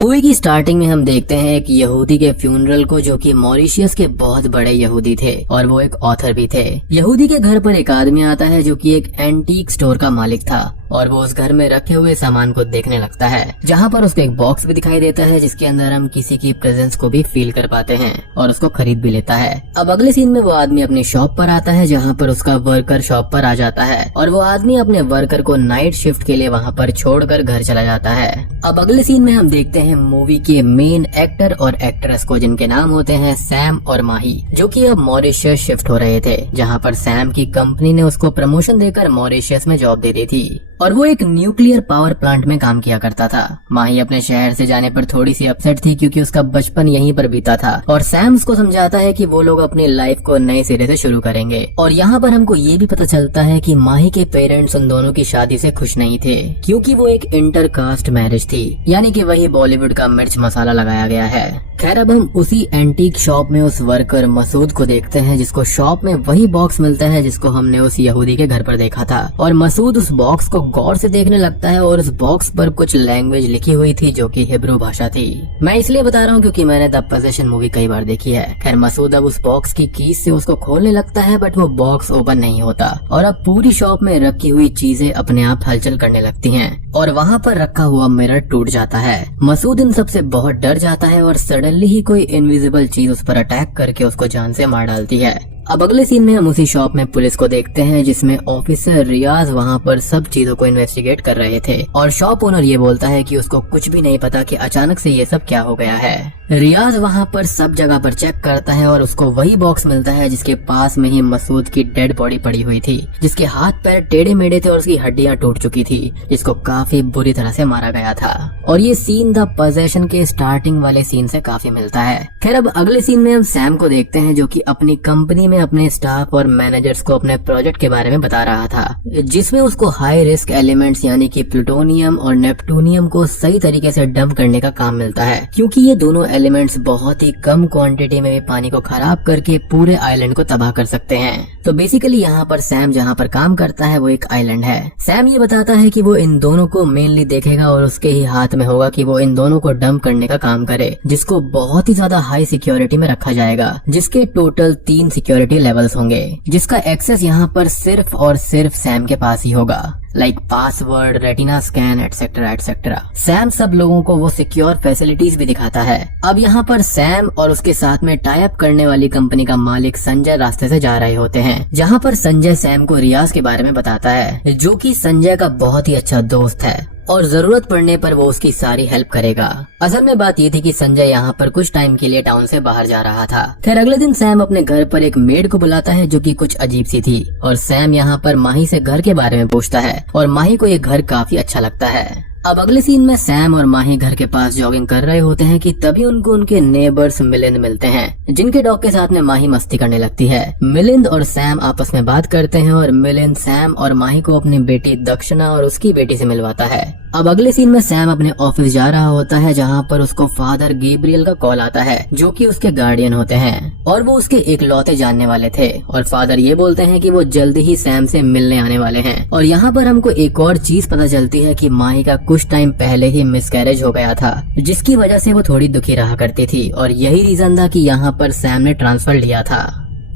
Movie की starting में हम देखते हैं एक यहूदी के फ्यूनरल को, जो कि मॉरिशियस के बहुत बड़े यहूदी थे और वो एक ऑथर भी थे। यहूदी के घर पर एक आदमी आता है जो कि एक एंटीक स्टोर का मालिक था और वो उस घर में रखे हुए सामान को देखने लगता है, जहाँ पर उसको एक बॉक्स भी दिखाई देता है जिसके अंदर हम किसी की प्रेजेंस को भी फील कर पाते हैं और उसको खरीद भी लेता है। अब अगले सीन में वो आदमी अपनी शॉप पर आता है, जहाँ पर उसका वर्कर शॉप पर आ जाता है और वो आदमी अपने वर्कर को नाइट शिफ्ट के लिए वहाँ पर छोड़कर घर चला जाता है। अब अगले सीन में हम देखते हैं मूवी के मेन एक्टर और एक्ट्रेस को, जिनके नाम होते हैं सैम और माही, जो कि अब मॉरिशियस शिफ्ट हो रहे थे, जहाँ पर सैम की कंपनी ने उसको प्रमोशन देकर मॉरिशियस में जॉब दे दी थी और वो एक न्यूक्लियर पावर प्लांट में काम किया करता था। माही अपने शहर से जाने पर थोड़ी सी अपसेट थी क्योंकि उसका बचपन यहीं पर बीता था और सैम उसको समझाता है कि वो लोग अपनी लाइफ को नए सिरे से शुरू करेंगे। और यहाँ पर हमको ये भी पता चलता है कि माही के पेरेंट्स उन दोनों की शादी से खुश नहीं थे क्योंकि वो एक इंटरकास्ट मैरिज थी, यानी कि वही बॉलीवुड का मिर्च मसाला लगाया गया है। खैर, अब हम उसी एंटीक शॉप में उस वर्कर मसूद को देखते हैं, जिसको शॉप में वही बॉक्स मिलता है जिसको हमने उस यहूदी के घर पर देखा था। और मसूद उस बॉक्स को गौर से देखने लगता है और उस बॉक्स पर कुछ लैंग्वेज लिखी हुई थी जो कि हिब्रू भाषा थी। मैं इसलिए बता रहा हूँ क्योंकि मैंने द पोजेशन मूवी कई बार देखी है। खैर, मसूद अब उस बॉक्स की कीज से उसको खोलने लगता है, बट वो बॉक्स ओपन नहीं होता और अब पूरी शॉप में रखी हुई चीजें अपने आप हलचल करने लगती हैं और वहाँ पर रखा हुआ मिरर टूट जाता है। मसूद इन सब से बहुत डर जाता है और सडनली ही कोई इनविजिबल चीज उस पर अटैक करके उसको जान से मार डालती है। अब अगले सीन में हम उसी शॉप में पुलिस को देखते हैं, जिसमें ऑफिसर रियाज वहाँ पर सब चीजों को इन्वेस्टिगेट कर रहे थे और शॉप ओनर ये बोलता है कि उसको कुछ भी नहीं पता कि अचानक से ये सब क्या हो गया है। रियाज वहाँ पर सब जगह पर चेक करता है और उसको वही बॉक्स मिलता है जिसके पास में ही मसूद की डेड बॉडी पड़ी हुई थी, जिसके हाथ पैर टेढ़े मेढ़े थे और उसकी हड्डियां टूट चुकी थी, जिसको काफी बुरी तरह से मारा गया था। और ये सीन द पोजेशन के स्टार्टिंग वाले सीन से काफी मिलता है। खैर, अब अगले सीन में हम सैम को देखते हैं जो कि अपनी कंपनी में अपने स्टाफ और मैनेजर्स को अपने प्रोजेक्ट के बारे में बता रहा था, जिसमें उसको हाई रिस्क एलिमेंट्स यानी कि प्लूटोनियम और नेप्टूनियम को सही तरीके से डंप करने का काम मिलता है, क्योंकि ये दोनों एलिमेंट्स बहुत ही कम क्वांटिटी में भी पानी को खराब करके पूरे आइलैंड को तबाह कर सकते हैं। तो बेसिकली यहाँ पर सैम जहाँ पर काम करता है वो एक आइलैंड है। सैम ये बताता है कि वो इन दोनों को मेनली देखेगा और उसके ही हाथ में होगा कि वो इन दोनों को डंप करने का काम करे, जिसको बहुत ही ज्यादा हाई सिक्योरिटी में रखा जाएगा, जिसके टोटल 3 सिक्योरिटी लेवल्स होंगे, जिसका एक्सेस यहाँ पर सिर्फ और सिर्फ सैम के पास ही होगा, like password, retina scan, etcetera etcetera. Sam सब लोगों को वो सिक्योर फैसिलिटीज भी दिखाता है। अब यहाँ पर सैम और उसके साथ में टाई अप करने वाली कंपनी का मालिक संजय रास्ते से जा रहे होते हैं, जहाँ पर संजय सैम को रियाज के बारे में बताता है, जो कि संजय का बहुत ही अच्छा दोस्त है और जरूरत पड़ने पर वो उसकी सारी हेल्प करेगा। असल में बात ये थी कि संजय यहाँ पर कुछ टाइम के लिए टाउन से बाहर जा रहा था। खैर, अगले दिन सैम अपने घर पर एक मेड को बुलाता है जो कि कुछ अजीब सी थी और सैम यहाँ पर माही से घर के बारे में पूछता है और माही को ये घर काफी अच्छा लगता है। अब अगले सीन में सैम और माही घर के पास जॉगिंग कर रहे होते हैं कि तभी उनको उनके नेबर्स मिलिंद मिलते हैं, जिनके डॉग के साथ में माही मस्ती करने लगती है। मिलिंद और सैम आपस में बात करते हैं और मिलिंद सैम और माही को अपनी बेटी दक्षिणा और उसकी बेटी से मिलवाता है। अब अगले सीन में सैम अपने ऑफिस जा रहा होता है, जहाँ पर उसको फादर गैब्रियल का कॉल आता है, जो कि उसके गार्डियन होते हैं और वो उसके इकलौते जानने वाले थे और फादर ये बोलते हैं कि वो जल्दी ही सैम से मिलने आने वाले हैं। और यहाँ पर हमको एक और चीज पता चलती है कि माही का कुछ टाइम पहले ही मिसकैरेज हो गया था, जिसकी वजह से वो थोड़ी दुखी रहा करती थी और यही रीजन था कि यहाँ पर सैम ने ट्रांसफर लिया था।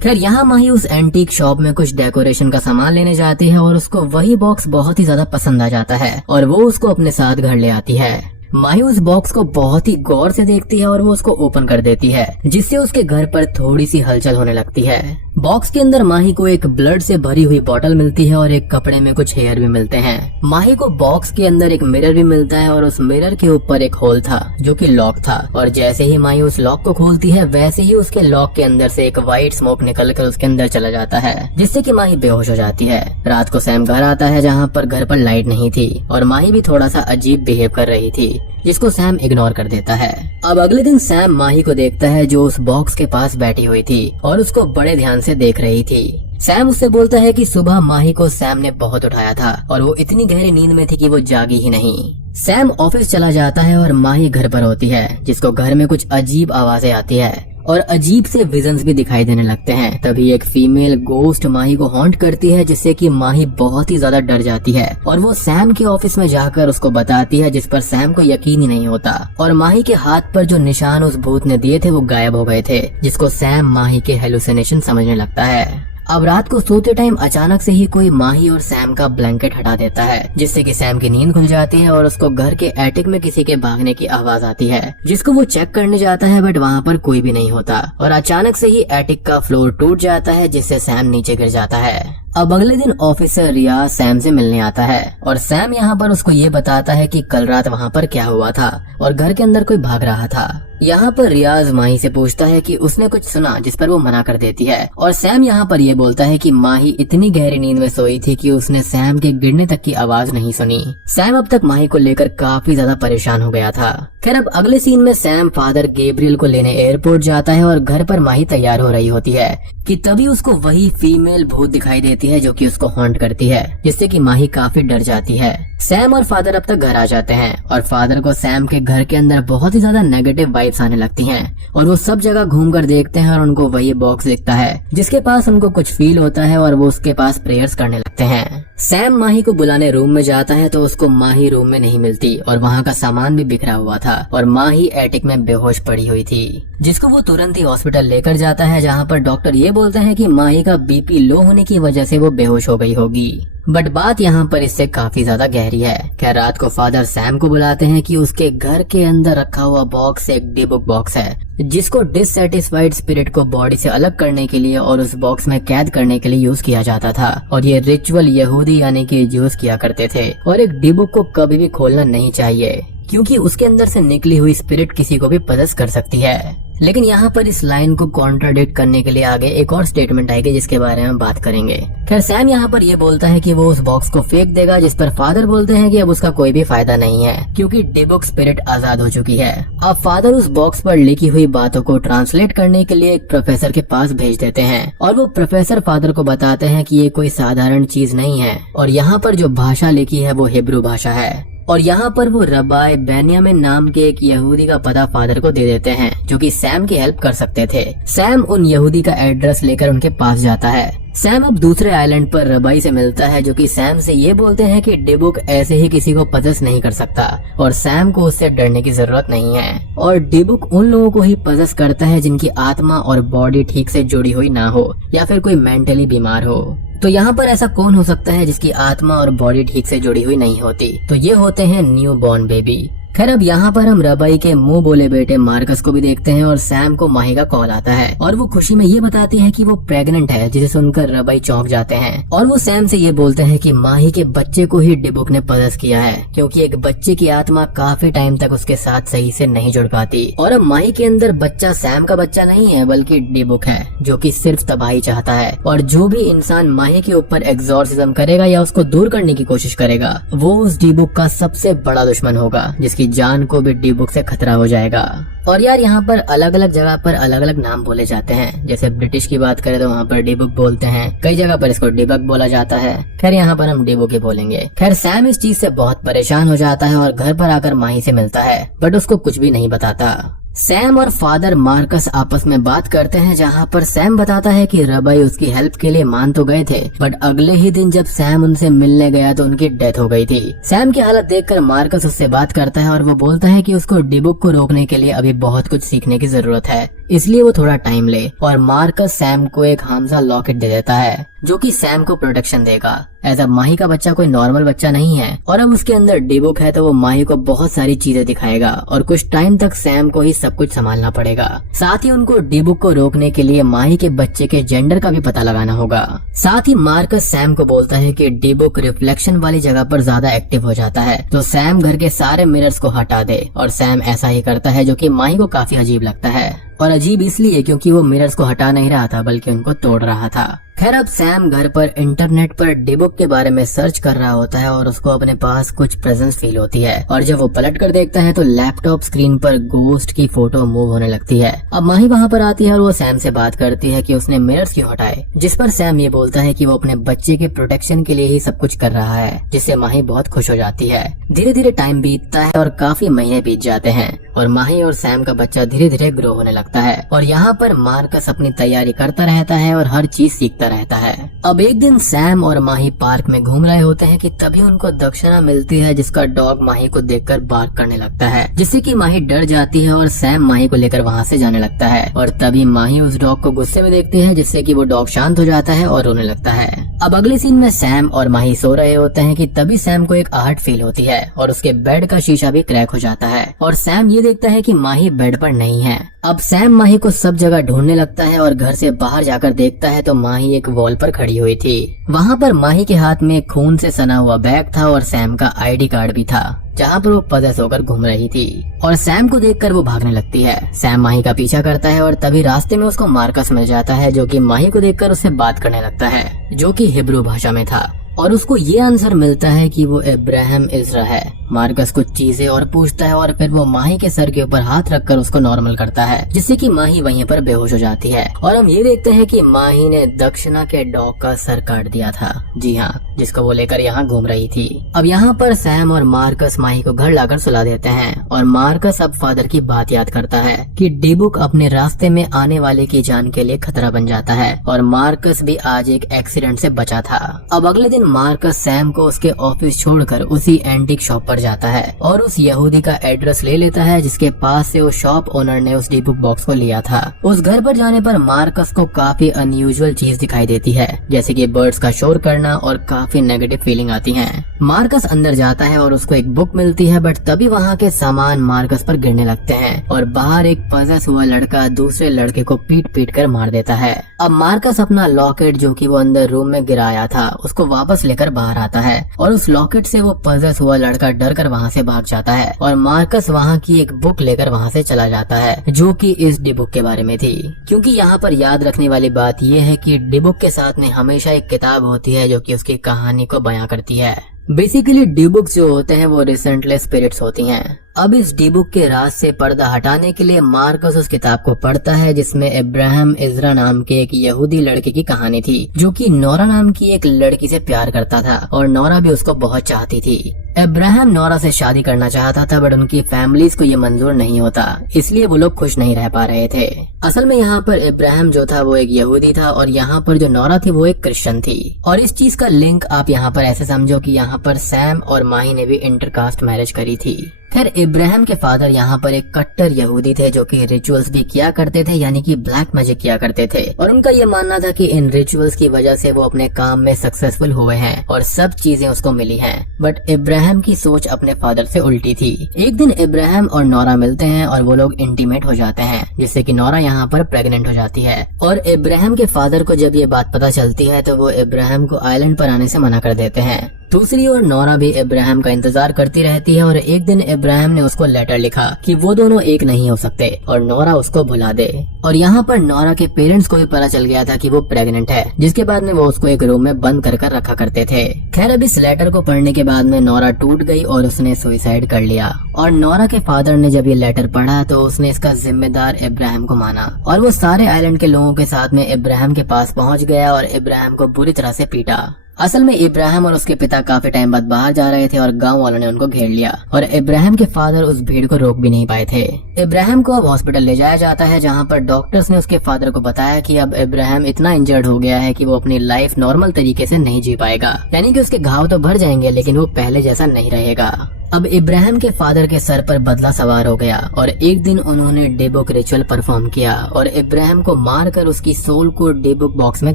खैर, यहाँ माही उस एंटीक शॉप में कुछ डेकोरेशन का सामान लेने जाती है और उसको वही बॉक्स बहुत ही ज्यादा पसंद आ जाता है और वो उसको अपने साथ घर ले आती है। माही उस बॉक्स को बहुत ही गौर से देखती है और वो उसको ओपन कर देती है, जिससे उसके घर पर थोड़ी सी हलचल होने लगती है। बॉक्स के अंदर माही को एक ब्लड से भरी हुई बोतल मिलती है और एक कपड़े में कुछ हेयर भी मिलते हैं। माही को बॉक्स के अंदर एक मिरर भी मिलता है और उस मिरर के ऊपर एक होल था जो कि लॉक था और जैसे ही माही उस लॉक को खोलती है वैसे ही उसके लॉक के अंदर से एक व्हाइट स्मोक निकलकर उसके अंदर चला जाता है, जिससे कि माही बेहोश हो जाती है। रात को सैम घर आता है, जहाँ पर घर पर लाइट नहीं थी और माही भी थोड़ा सा अजीब बिहेव कर रही थी, जिसको सैम इग्नोर कर देता है। अब अगले दिन सैम माही को देखता है जो उस बॉक्स के पास बैठी हुई थी और उसको बड़े ध्यान से देख रही थी। सैम उससे बोलता है कि सुबह माही को सैम ने बहुत उठाया था और वो इतनी गहरी नींद में थी कि वो जागी ही नहीं। सैम ऑफिस चला जाता है और माही घर पर होती है, जिसको घर में कुछ अजीब आवाजें आती है और अजीब से विजन्स भी दिखाई देने लगते हैं। तभी एक फीमेल गोस्ट माही को हॉन्ट करती है, जिससे कि माही बहुत ही ज्यादा डर जाती है और वो सैम के ऑफिस में जाकर उसको बताती है, जिस पर सैम को यकीन ही नहीं होता। और माही के हाथ पर जो निशान उस भूत ने दिए थे वो गायब हो गए थे, जिसको सैम माही के हेलुसिनेशन समझने लगता है। अब रात को सोते टाइम अचानक से ही कोई माही और सैम का ब्लैंकेट हटा देता है, जिससे कि सैम की नींद खुल जाती है और उसको घर के एटिक में किसी के भागने की आवाज आती है, जिसको वो चेक करने जाता है। बट वहाँ पर कोई भी नहीं होता और अचानक से ही एटिक का फ्लोर टूट जाता है, जिससे सैम नीचे गिर जाता है। अब अगले दिन ऑफिसर रियाज सैम से मिलने आता है और सैम यहाँ पर उसको ये बताता है कि कल रात वहाँ पर क्या हुआ था और घर के अंदर कोई भाग रहा था। यहाँ पर रियाज माही से पूछता है कि उसने कुछ सुना, जिस पर वो मना कर देती है और सैम यहाँ पर ये बोलता है कि माही इतनी गहरी नींद में सोई थी कि उसने सैम के गिरने तक की आवाज नहीं सुनी। सैम अब तक माही को लेकर काफी ज्यादा परेशान हो गया था। खैर अब अगले सीन में सैम फादर गैब्रियल को लेने एयरपोर्ट जाता है और घर पर माही तैयार हो रही होती है कि तभी उसको वही फीमेल भूत दिखाई देती है जो कि उसको हॉन्ट करती है, जिससे कि माही काफी डर जाती है। सैम और फादर अब तक घर आ जाते हैं और फादर को सैम के घर के अंदर बहुत ही ज्यादा नेगेटिव वाइब्स आने लगती हैं और वो सब जगह घूमकर देखते हैं और उनको वही बॉक्स दिखता है, जिसके पास उनको कुछ फील होता है और वो उसके पास प्रेयर्स करने लगते हैं। सैम माही को बुलाने रूम में जाता है तो उसको माही रूम में नहीं मिलती और वहाँ का सामान भी बिखरा हुआ था और माही एटिक में बेहोश पड़ी हुई थी, जिसको वो तुरंत ही हॉस्पिटल लेकर जाता है, जहाँ पर डॉक्टर ये बोलते हैं कि माही का बीपी लो होने की वजह से वो बेहोश हो गई होगी। बट बात यहाँ पर इससे काफी ज्यादा गहरी है। क्या रात को फादर सैम को बुलाते हैं कि उसके घर के अंदर रखा हुआ बॉक्स एक डिबुक बॉक्स है, जिसको डिससेटिस्फाइड स्पिरिट को बॉडी से अलग करने के लिए और उस बॉक्स में कैद करने के लिए यूज किया जाता था और ये रिचुअल यहूदी यानी कि यूज किया करते थे। और एक डिबुक को कभी भी खोलना नहीं चाहिए क्योंकि उसके अंदर से निकली हुई स्पिरिट किसी को भी पजेस कर सकती है। लेकिन यहाँ पर इस लाइन को कॉन्ट्राडिक्ट करने के लिए आगे एक और स्टेटमेंट आएगी, जिसके बारे में बात करेंगे। खैर सैम यहाँ पर ये बोलता है कि वो उस बॉक्स को फेंक देगा, जिस पर फादर बोलते हैं कि अब उसका कोई भी फायदा नहीं है क्योंकि डिबुक स्पिरिट आजाद हो चुकी है। अब फादर उस बॉक्स पर लिखी हुई बातों को ट्रांसलेट करने के लिए एक प्रोफेसर के पास भेज देते हैं और वो प्रोफेसर फादर को बताते हैं कि ये कोई साधारण चीज नहीं है और यहाँ पर जो भाषा लिखी है वो हिब्रू भाषा है। और यहाँ पर वो रबाई बेन्यामिन नाम के एक यहूदी का पता फादर को दे देते हैं, जो कि सैम की हेल्प कर सकते थे। सैम उन यहूदी का एड्रेस लेकर उनके पास जाता है। सैम अब दूसरे आइलैंड पर रबाई से मिलता है, जो कि सैम से ये बोलते हैं कि डिबुक ऐसे ही किसी को पजेस नहीं कर सकता और सैम को उससे डरने की जरूरत नहीं है और डिबुक उन लोगों को ही पजेस करता है जिनकी आत्मा और बॉडी ठीक से जुड़ी हुई ना हो या फिर कोई मेंटली बीमार हो। तो यहाँ पर ऐसा कौन हो सकता है जिसकी आत्मा और बॉडी ठीक से जुड़ी हुई नहीं होती? तो ये होते हैं न्यू बॉर्न बेबी। खैर अब यहाँ पर हम रबाई के मुंह बोले बेटे मार्कस को भी देखते हैं और सैम को माही का कॉल आता है और वो खुशी में ये बताती है कि वो प्रेग्नेंट है, जिसे सुनकर रबाई चौंक जाते हैं और वो सैम से ये बोलते हैं कि माही के बच्चे को ही डिबुक ने पजेस किया है क्योंकि एक बच्चे की आत्मा काफी टाइम तक उसके साथ सही से नहीं जुड़ पाती। और अब माही के अंदर बच्चा सैम का बच्चा नहीं है बल्कि डिबुक है, जो कि सिर्फ तबाही चाहता है और जो भी इंसान माही के ऊपर एग्जॉर्सिज्म करेगा या उसको दूर करने की कोशिश करेगा वो उस डिबुक का सबसे बड़ा दुश्मन होगा, जिसकी जान को भी डिबुक से खतरा हो जाएगा। और यार यहाँ पर अलग अलग जगह पर अलग अलग नाम बोले जाते हैं। जैसे ब्रिटिश की बात करें तो वहाँ पर डिबुक बोलते हैं, कई जगह पर इसको डिबक बोला जाता है। खैर यहाँ पर हम डिबुक ही बोलेंगे। खैर सैम इस चीज से बहुत परेशान हो जाता है और घर पर आकर माही से मिलता है, बट उसको कुछ भी नहीं बताता। सैम और फादर मार्कस आपस में बात करते हैं, जहाँ पर सैम बताता है कि रबाई उसकी हेल्प के लिए मान तो गए थे, बट अगले ही दिन जब सैम उनसे मिलने गया तो उनकी डेथ हो गई थी। सैम की हालत देखकर मार्कस उससे बात करता है और वो बोलता है कि उसको डिबुक को रोकने के लिए अभी बहुत कुछ सीखने की जरूरत है, इसलिए वो थोड़ा टाइम ले। और मार्कस सैम को एक हामजा लॉकेट दे देता है जो कि सैम को प्रोटेक्शन देगा। ऐसा माही का बच्चा कोई नॉर्मल बच्चा नहीं है और अब उसके अंदर डिबुक है तो वो माही को बहुत सारी चीजें दिखाएगा और कुछ टाइम तक सैम को ही सब कुछ संभालना पड़ेगा। साथ ही उनको डिबुक को रोकने के लिए माही के बच्चे के जेंडर का भी पता लगाना होगा। साथ ही मार्कस सैम को बोलता है कि डिबुक रिफ्लेक्शन वाली जगह पर ज्यादा एक्टिव हो जाता है तो सैम घर के सारे मिरर्स को हटा दे और सैम ऐसा ही करता है, जो कि माही को काफी अजीब लगता है और अजीब इसलिए क्योंकि वो मिरर्स को हटा नहीं रहा था बल्कि उनको तोड़ रहा था। खैर अब सैम घर पर इंटरनेट पर डिबुक के बारे में सर्च कर रहा होता है और उसको अपने पास कुछ प्रेजेंस फील होती है और जब वो पलट कर देखता है तो लैपटॉप स्क्रीन पर गोस्ट की फोटो मूव होने लगती है। अब माही वहाँ पर आती है और वो सैम से बात करती है कि उसने मिरर्स क्यों हटाए, जिस पर सैम ये बोलता है कि वो अपने बच्चे के प्रोटेक्शन के लिए ही सब कुछ कर रहा है, जिससे माही बहुत खुश हो जाती है। धीरे धीरे टाइम बीतता है और काफी महीने बीत जाते हैं और माही और सैम का बच्चा धीरे धीरे ग्रो होने लगता है। लगता है और यहाँ पर मार्कस अपनी तैयारी करता रहता है और हर चीज सीखता रहता है। अब एक दिन सैम और माही पार्क में घूम रहे होते हैं कि तभी उनको दक्षिणा मिलती है, जिसका डॉग माही को देखकर बार्क करने लगता है, जिससे कि माही डर जाती है और सैम माही को लेकर वहाँ से जाने लगता है। और तभी माही उस डॉग को गुस्से में देखती है, जिससे कि वो डॉग शांत हो जाता है और रोने लगता है। अब अगले सीन में सैम और माही सो रहे होते हैं कि तभी सैम को एक आहट फील होती है और उसके बेड का शीशा भी क्रैक हो जाता है और सैम ये देखता है कि माही बेड पर नहीं है। अब सैम माही को सब जगह ढूंढने लगता है और घर से बाहर जाकर देखता है तो माही एक वॉल पर खड़ी हुई थी। वहाँ पर माही के हाथ में खून से सना हुआ बैग था और सैम का आईडी कार्ड भी था, जहाँ पर वो पजेस होकर घूम रही थी और सैम को देखकर वो भागने लगती है। सैम माही का पीछा करता है और तभी रास्ते में उसको मार्कस मिल जाता है, जो कि माही को देखकर उससे बात करने लगता है, जो कि हिब्रू भाषा में था और उसको ये आंसर मिलता है कि वो इब्राहिम इज़रा है। मार्कस कुछ चीजें और पूछता है और फिर वो माही के सर के ऊपर हाथ रखकर उसको नॉर्मल करता है, जिससे कि माही वहीं पर बेहोश हो जाती है और हम ये देखते हैं कि माही ने दक्षिणा के डॉग का सर काट दिया था। जी हाँ, जिसको वो लेकर यहाँ घूम रही थी। अब यहाँ पर सैम और मार्कस माही को घर लाकर सुला देते हैं और मार्कस अब फादर की बात याद करता है कि डीबुक अपने रास्ते में आने वाले की जान के लिए खतरा बन जाता है और मार्कस भी आज एक एक्सीडेंट से बचा था। अब अगले दिन मार्कस सैम को उसके ऑफिस छोड़कर उसी एंटीक शॉप पर जाता है और उस यहूदी का एड्रेस ले लेता है, जिसके पास से उस शॉप ओनर ने उस डीबुक बॉक्स को लिया था। उस घर पर जाने पर मार्कस को काफी अनयूजुअल चीज दिखाई देती है, जैसे कि बर्ड्स का शोर करना और काफी नेगेटिव फीलिंग आती है। मार्कस अंदर जाता है और उसको एक बुक मिलती है, बट तभी वहाँ के सामान मार्कस पर गिरने लगते हैं और बाहर एक पजेस हुआ लड़का दूसरे लड़के को पीट पीट कर मार देता है। अब मार्कस अपना लॉकेट, जो कि वो अंदर रूम में गिराया था, उसको वापस लेकर बाहर आता है और उस लॉकेट से वो पजेस हुआ लड़का डर कर वहाँ से भाग जाता है और मार्कस वहाँ की एक बुक लेकर वहाँ से चला जाता है, जो कि इस डीबुक के बारे में थी। क्योंकि यहाँ पर याद रखने वाली बात ये है कि डीबुक के साथ में हमेशा एक किताब होती है जो कि उसकी कहानी को बयां करती है। बेसिकली डीबुक्स जो होते हैं वो रिसेंटली स्पिरिट्स होती हैं। अब इस डीबुक के राज से पर्दा हटाने के लिए मार्कस उस किताब को पढ़ता है, जिसमें इब्राहिम इज़रा नाम के एक यहूदी लड़के की कहानी थी, जो कि नोरा नाम की एक लड़की से प्यार करता था और नोरा भी उसको बहुत चाहती थी। इब्राहिम नोरा से शादी करना चाहता था, बट उनकी फैमिलीज को ये मंजूर नहीं होता, इसलिए वो लोग खुश नहीं रह पा रहे थे। असल में यहाँ पर इब्राहिम जो था वो एक यहूदी था और यहाँ पर जो नोरा थी वो एक क्रिश्चियन थी। और इस चीज का लिंक आप यहाँ पर ऐसे समझो कि यहाँ पर सैम और माही ने भी इंटरकास्ट मैरिज करी थी। खैर, इब्राहिम के फादर यहाँ पर एक कट्टर यहूदी थे, जो कि रिचुअल्स भी किया करते थे, यानी कि ब्लैक मैजिक किया करते थे और उनका ये मानना था कि इन रिचुअल्स की वजह से वो अपने काम में सक्सेसफुल हुए हैं और सब चीजें उसको मिली हैं। बट इब्राहिम की सोच अपने फादर से उल्टी थी। एक दिन इब्राहिम और नोरा मिलते हैं और वो लोग इंटीमेट हो जाते हैं, जिससे कि नोरा यहाँ पर प्रेग्नेंट हो जाती है और इब्राहिम के फादर को जब ये बात पता चलती है तो वो इब्राहिम को आइलैंड पर आने से मना कर देते हैं। दूसरी ओर नोरा भी इब्राहिम का इंतजार करती रहती है और एक दिन इब्राहिम ने उसको लेटर लिखा कि वो दोनों एक नहीं हो सकते और नोरा उसको भुला दे। और यहाँ पर नोरा के पेरेंट्स को भी पता चल गया था कि वो प्रेग्नेंट है, जिसके बाद में वो उसको एक रूम में बंद कर रखा करते थे। खैर, अब इस लेटर को पढ़ने के बाद में नोरा टूट गई और उसने सुसाइड कर लिया। और नोरा के फादर ने जब ये लेटर पढ़ा तो उसने इसका जिम्मेदार इब्राहिम को माना और वो सारे आइलैंड के लोगों के साथ में इब्राहिम के पास पहुँच गया और इब्राहिम को बुरी तरह से पीटा। असल में इब्राहिम और उसके पिता काफी टाइम बाद बाहर जा रहे थे और गांव वालों ने उनको घेर लिया और इब्राहिम के फादर उस भीड़ को रोक भी नहीं पाए थे। इब्राहिम को अब हॉस्पिटल ले जाया जाता है, जहां पर डॉक्टर्स ने उसके फादर को बताया कि अब इब्राहिम इतना इंजर्ड हो गया है कि वो अपनी लाइफ नॉर्मल तरीके से नहीं जी पाएगा, यानी कि उसके घाव तो भर जाएंगे लेकिन वो पहले जैसा नहीं रहेगा। अब इब्राहिम के फादर के सर पर बदला सवार हो गया और एक दिन उन्होंने डीबुक रिचुअल परफॉर्म किया और इब्राहिम को मारकर उसकी सोल को डीबुक बॉक्स में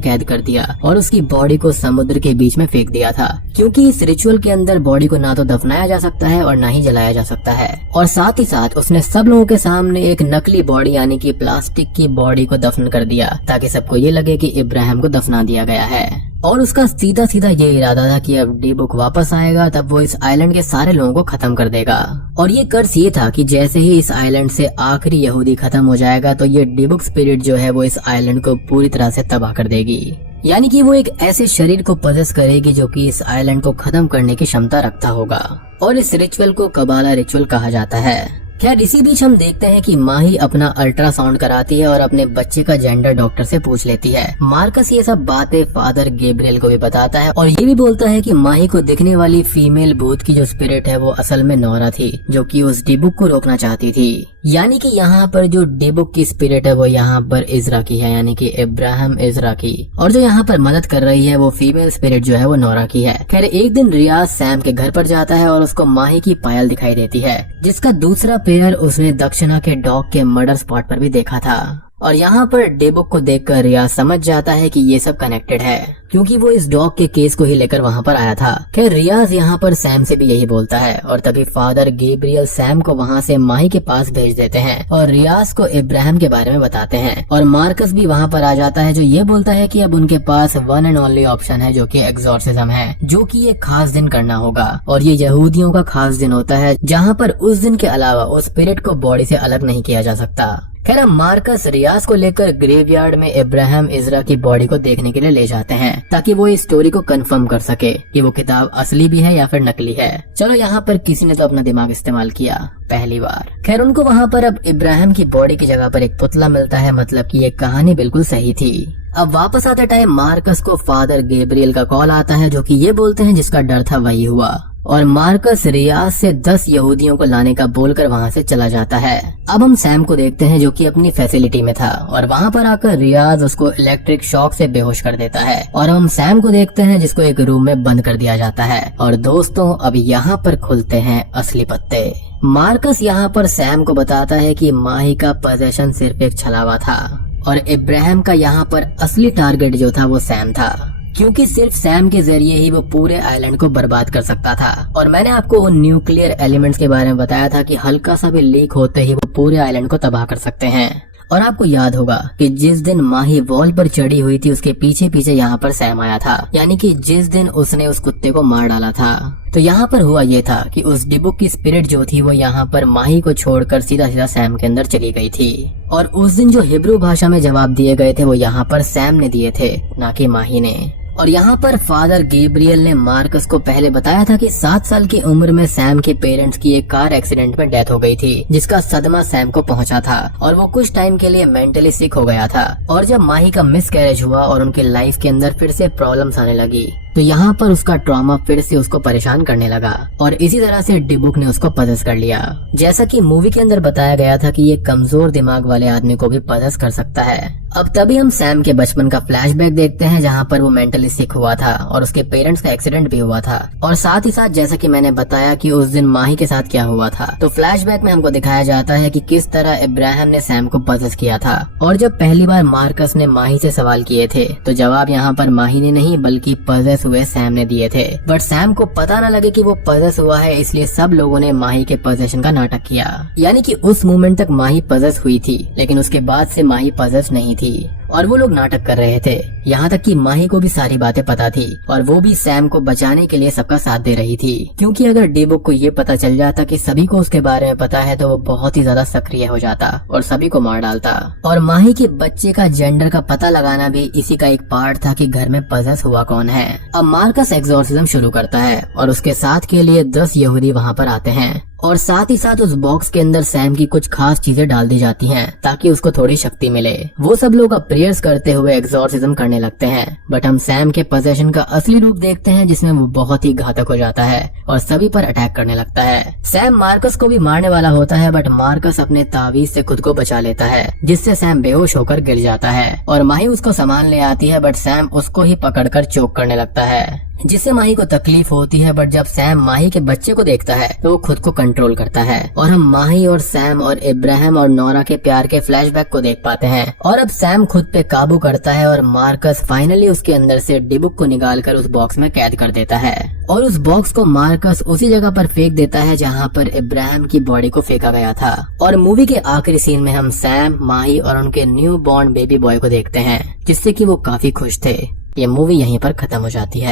कैद कर दिया और उसकी बॉडी को समुद्र के बीच में फेंक दिया था, क्योंकि इस रिचुअल के अंदर बॉडी को ना तो दफनाया जा सकता है और ना ही जलाया जा सकता है। और साथ ही साथ उसने सब लोगों के सामने एक नकली बॉडी यानी कि प्लास्टिक की बॉडी को दफन कर दिया, ताकि सबको ये लगे कि इब्राहिम को दफना दिया गया है। और उसका सीधा सीधा ये इरादा था कि अब डीबुक वापस आएगा तब वो इस आइलैंड के सारे लोगों को खत्म कर देगा। और ये कर्ज ये था कि जैसे ही इस आइलैंड से आखिरी यहूदी खत्म हो जाएगा तो ये डीबुक स्पिरिट जो है वो इस आइलैंड को पूरी तरह से तबाह कर देगी, यानी कि वो एक ऐसे शरीर को पजेस करेगी जो कि इस आइलैंड को खत्म करने की क्षमता रखता होगा। और इस रिचुअल को कबाला रिचुअल कहा जाता है। खैर इसी बीच हम देखते हैं कि माही अपना अल्ट्रासाउंड कराती है और अपने बच्चे का जेंडर डॉक्टर से पूछ लेती है। मार्कस ये सब बातें फादर गैब्रियल को भी बताता है और ये भी बोलता है कि माही को दिखने वाली फीमेल भूत की जो स्पिरिट है वो असल में नोरा थी, जो कि उस डिबुक को रोकना चाहती थी। यानी कि यहाँ पर जो डिबुक की स्पिरिट है वो यहाँ पर इजरा की है, यानी कि इब्राहिम इजरा की, और जो यहाँ पर मदद कर रही है वो फीमेल स्पिरिट जो है वो नोरा की है। खैर एक दिन रियाज सैम के घर पर जाता है और उसको माही की पायल दिखाई देती है, जिसका दूसरा पेयर उसने दक्षिणा के डॉग के मर्डर स्पॉट पर भी देखा था। और यहाँ पर डेबुक को देखकर रियाज समझ जाता है कि ये सब कनेक्टेड है, क्योंकि वो इस डॉग के केस को ही लेकर वहाँ पर आया था। खैर रियाज यहाँ पर सैम से भी यही बोलता है और तभी फादर गैब्रियल सैम को वहाँ से माही के पास भेज देते हैं और रियाज को इब्राहिम के बारे में बताते हैं। और मार्कस भी वहाँ पर आ जाता है, जो ये बोलता है कि अब उनके पास वन एंड ओनली ऑप्शन है, जो कि एग्जॉर्सिज्म है, जो कि एक खास दिन करना होगा। और ये यहूदियों का खास दिन होता है, जहाँ पर उस दिन के अलावा उस स्पिरिट को बॉडी से अलग नहीं किया जा सकता। खैर अब मार्कस रियाज को लेकर ग्रेवयार्ड में इब्राहिम इजरा की बॉडी को देखने के लिए ले जाते हैं, ताकि वो इस स्टोरी को कंफर्म कर सके कि वो किताब असली भी है या फिर नकली है। चलो यहाँ पर किसी ने तो अपना दिमाग इस्तेमाल किया पहली बार। खैर उनको वहाँ पर अब इब्राहिम की बॉडी की जगह पर एक पुतला मिलता है, मतलब कि ये कहानी बिल्कुल सही थी। अब वापस आते टाइम मार्कस को फादर गैब्रियल का कॉल आता है, जो कि ये बोलते हैं जिसका डर था वही हुआ, और मार्कस रियाज से 10 यहूदियों को लाने का बोलकर वहाँ से चला जाता है। अब हम सैम को देखते हैं, जो कि अपनी फैसिलिटी में था, और वहाँ पर आकर रियाज उसको इलेक्ट्रिक शॉक से बेहोश कर देता है। और हम सैम को देखते हैं, जिसको एक रूम में बंद कर दिया जाता है। और दोस्तों अब यहाँ पर खुलते हैं असली पत्ते। मार्कस यहाँ पर सैम को बताता है कि माही का पोजेशन सिर्फ एक छलावा था, और इब्राहिम का यहाँ पर असली टारगेट जो था वो सैम था, क्योंकि सिर्फ सैम के जरिए ही वो पूरे आइलैंड को बर्बाद कर सकता था। और मैंने आपको उन न्यूक्लियर एलिमेंट्स के बारे में बताया था कि हल्का सा भी लीक होते ही वो पूरे आइलैंड को तबाह कर सकते हैं। और आपको याद होगा कि जिस दिन माही वॉल पर चढ़ी हुई थी उसके पीछे पीछे यहाँ पर सैम आया था, यानी कि जिस दिन उसने उस कुत्ते को मार डाला था। तो यहाँ पर हुआ ये था कि उस डिबुक की स्पिरिट जो थी वो यहाँ पर माही को छोड़कर सीधा सीधा सैम के अंदर चली गई थी। और उस दिन जो हिब्रू भाषा में जवाब दिए गए थे वो यहाँ पर सैम ने दिए थे, ना कि माही ने। और यहाँ पर फादर गैब्रियल ने मार्कस को पहले बताया था कि 7 साल की उम्र में सैम के पेरेंट्स की एक कार एक्सीडेंट में डेथ हो गई थी, जिसका सदमा सैम को पहुंचा था और वो कुछ टाइम के लिए मेंटली सिक हो गया था। और जब माही का मिसकैरेज हुआ और उनके लाइफ के अंदर फिर से प्रॉब्लम्स आने लगी, तो यहाँ पर उसका ट्रॉमा फिर से उसको परेशान करने लगा, और इसी तरह से डिबुक ने उसको पजेस कर लिया। जैसा कि मूवी के अंदर बताया गया था कि ये कमजोर दिमाग वाले आदमी को भी पजेस कर सकता है। अब तभी हम सैम के बचपन का फ्लैशबैक देखते हैं, जहाँ पर वो मेंटली सिक हुआ था और उसके पेरेंट्स का एक्सीडेंट भी हुआ था। और साथ ही साथ जैसा कि मैंने बताया कि उस दिन माही के साथ क्या हुआ था, तो फ्लैशबैक में हमको दिखाया जाता है कि किस तरह इब्राहिम ने सैम को पजेस किया था। और जब पहली बार मार्कस ने माही से सवाल किए थे, तो जवाब यहाँ पर माही ने नहीं बल्कि पजेस हुए सैम ने दिए थे। बट सैम को पता न लगे कि वो पजेस हुआ है, इसलिए सब लोगों ने माही के पजेशन का नाटक किया। यानी कि उस मोमेंट तक माही पजेस हुई थी, लेकिन उसके बाद से माही पजेस नहीं थी और वो लोग नाटक कर रहे थे। यहाँ तक कि माही को भी सारी बातें पता थी और वो भी सैम को बचाने के लिए सबका साथ दे रही थी, क्योंकि अगर डिबुक को ये पता चल जाता कि सभी को उसके बारे में पता है तो वो बहुत ही ज्यादा सक्रिय हो जाता और सभी को मार डालता। और माही के बच्चे का जेंडर का पता लगाना भी इसी का एक पार्ट था कि घर में पजेस हुआ कौन है। अब मार्कस एग्जॉर्सिज्म शुरू करता है और उसके साथ के लिए 10 यहूदी वहाँ पर आते हैं, और साथ ही साथ उस बॉक्स के अंदर सैम की कुछ खास चीजें डाल दी जाती हैं ताकि उसको थोड़ी शक्ति मिले। वो सब लोग अब प्रेयर्स करते हुए एग्जॉर्सिज्म करने लगते हैं, बट हम सैम के पोजेशन का असली रूप देखते हैं, जिसमें वो बहुत ही घातक हो जाता है और सभी पर अटैक करने लगता है। सैम मार्कस को भी मारने वाला होता है, बट मार्कस अपने तावीज से खुद को बचा लेता है, जिससे सैम बेहोश होकर गिर जाता है और माही उसको संभालने आती है, बट सैम उसको ही पकड़कर चोक करने लगता है, जिससे माही को तकलीफ होती है। बट जब सैम माही के बच्चे को देखता है तो वो खुद को कंट्रोल करता है और हम माही और सैम और इब्राहिम और नोरा के प्यार के फ्लैशबैक को देख पाते हैं। और अब सैम खुद पे काबू करता है और मार्कस फाइनली उसके अंदर से डिबुक को निकालकर उस बॉक्स में कैद कर देता है, और उस बॉक्स को मार्कस उसी जगह पर फेंक देता है जहाँ पर इब्राहिम की बॉडी को फेंका गया था। और मूवी के आखिरी सीन में हम सैम, माही और उनके न्यू बॉर्न बेबी बॉय को देखते हैं, जिससे कि वो काफी खुश थे। ये मूवी यहीं पर खत्म हो जाती है।